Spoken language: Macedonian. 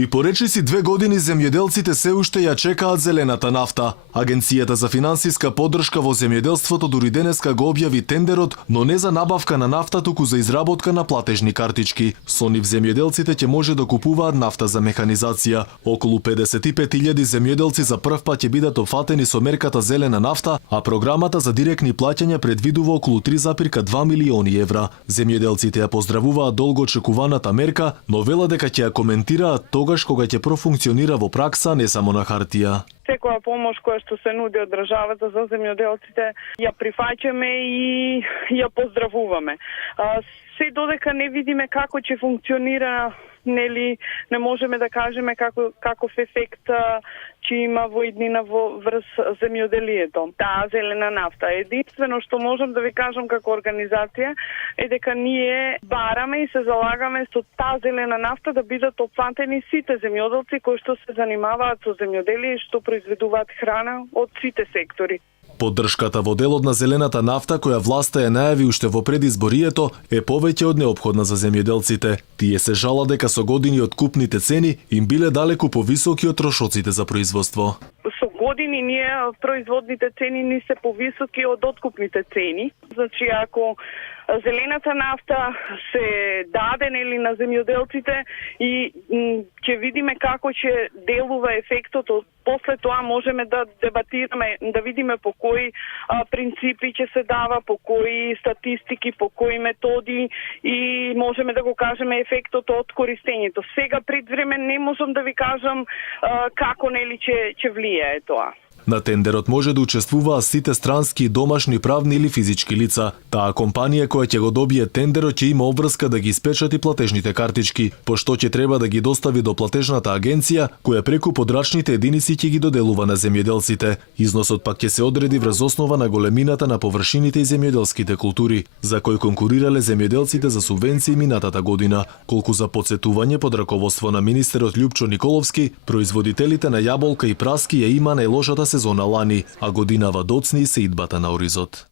И по речиси 2 години земјоделците се уште ја чекаат зелената нафта. Агенцијата за финансиска поддршка во земјоделството дури денеска го објави тендерот, но не за набавка на нафта, туку за изработка на платежни картички. Со нив земјоделците ќе може да купуваат нафта за механизација. Околу 55.000 земјоделци за прв пат ќе бидат опфатени со мерката зелена нафта, а програмата за директни плаќања предвидува околу 3,2 милиони евра. Земјоделците ја поздравуваат долго очекуваната мерка, но велат дека ќе ја коментираат тогаш кога ќе профункционира во пракса, не само на хартија. Секоја помош која што се нуди од државата за земјоделците ја прифаќаме и ја поздравуваме. Се додека не видиме како ќе функционира, нели не можеме да кажеме каков ефект ќе има во иднина врз земјоделието. Таа зелена нафта. Единствено што можам да ви кажам како организација е дека ние бараме и се залагаме со таа зелена нафта да бидат опфатени сите земјоделци кои што се занимаваат со земјоделие и што произведуваат храна од сите сектори. Поддршката во делот на зелената нафта, која власта ја најави уште во предизборието, е повеќе од неопходна за земјоделците. Тие се жалат дека со години откупните цени им биле далеку повисоки од трошоците за производство. Со години ние производните цени ни се повисоки од откупните цени. Значи ако зелената нафта се даде нели на земјоделците и ќе видиме како ќе делува ефектот, после тоа можеме да дебатираме, да видиме по кои принципи ќе се дава, по кои статистики, по кои методи и можеме да го кажеме ефектот од користењето. Сега пред време не можам да ви кажам како нели ќе влијае тоа. На тендерот може да учествуваат сите странски и домашни правни или физички лица. Таа компанија која ќе го добие тендерот ќе има обврска да ги испечати платежните картички, пошто ќе треба да ги достави до платежната агенција, која преку подрачните единици ќе ги доделува на земјоделците. Износот пак ќе се одреди врз основа на големината на површините и земјоделските култури, за кои конкурирале земјоделците за субвенции минатата година. Колку за потсетување под раководство на министерот Љупчо Николовски, производителите на јаболка и праски ја има најлошата сезона лани, а годинава доцни и се идбата на оризот.